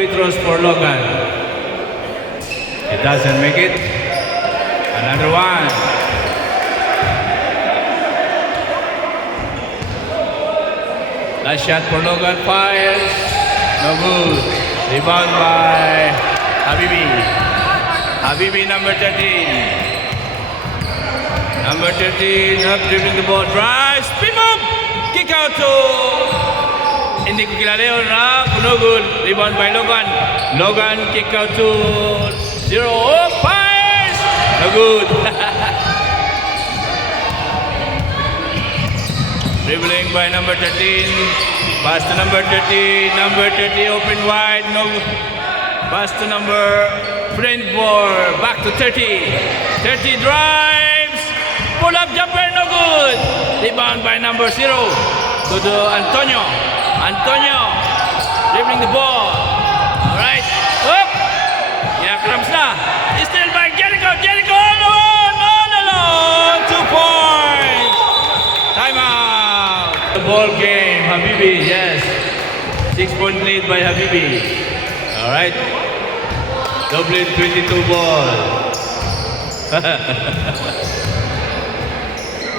Free throws for Logan. It doesn't make it. Another one. Last shot for Logan. Fires. No good. Rebound by Habibi. Habibi, number 13. Number 13, up dribbling the ball, drive, spin move, kick out to, hindi ko kilala yun, no good, rebound by Logan. Logan, kick out to 0, fires, no good. Dribbling by number 13, pass to number 30, open wide, no, pass to number Brentford, back to 30 drive. Pull up jumper, no good. Rebound by number 0. Go to Antonio. Antonio dribbling the ball. Alright. Up. Yeah, cramps na. Still by Jericho. Jericho all alone. 2 points. Timeout. The ball game. Habibi, yes. 6-point lead by Habibi. Alright. Double 22 ball.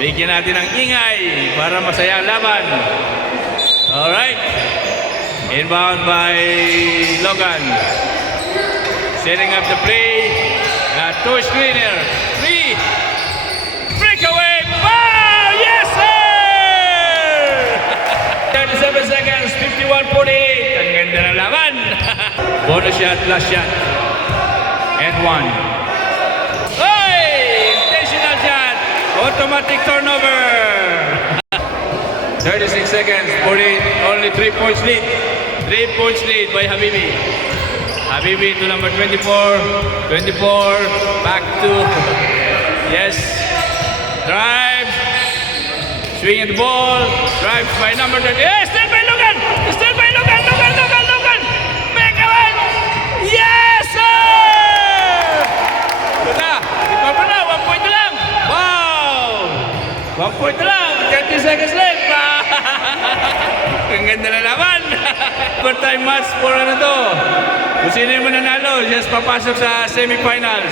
Bigyan natin ng ingay para masaya ang laban. Alright. Inbound by Logan. Setting up the play. Two screener. 3. Breakaway. Wow! Yes, sir! 37 seconds. 51-48. Ang ganda ng laban. Bonus shot, last shot. And 1. Automatic turnover. 36 seconds. 48. Only 3 points lead. 3 points lead by Habibi. Habibi to number 24. 24. Back to. Yes. Drive. Swinging the ball. Drive by number 30. Yes, still by Logan. Still by Logan. Logan. Back away. Yes, sir. Good na. Ito pa na. 1 point na lang. Wow. 1 point na lang, 30 seconds left. Ang ganda na naman. Overtime match for ano to. Kung sino yung mananalo, just papasok sa semifinals.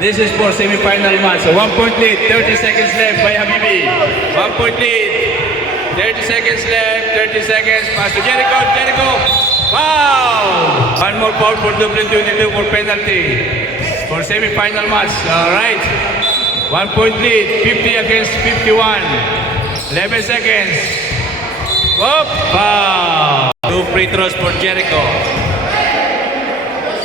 This is for semifinal match. So 1 point lead, 30 seconds left by Habibi. 1 point lead, 30 seconds left, 30 seconds. Pass to Jericho. Wow! One more foul for Dublin 22 for penalty. For semifinal match. Alright. 1 point lead, 50 against 51. 11 seconds. Whoop! Wow! 2 free throws for Jericho.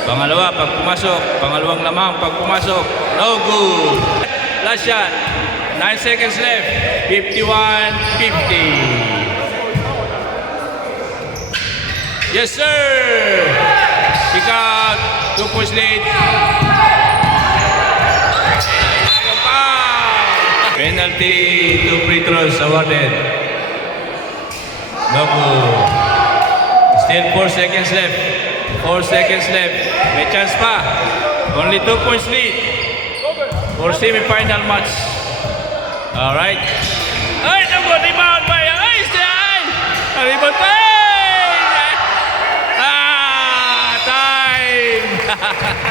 Pangalawa, pag pumasok. Pangalawang lamang, pag pumasok. No good. Last shot. 9 seconds left. 51-50. Yes, sir! Kick out. 2 points lead. Penalty, 2 free throws awarded. No good. Still 4 seconds left. 4 seconds left. May chance pa. Only 2 points lead. For semi-final match. Alright. Ay, no good. Rebound by Einstein. Rebound pa. Time.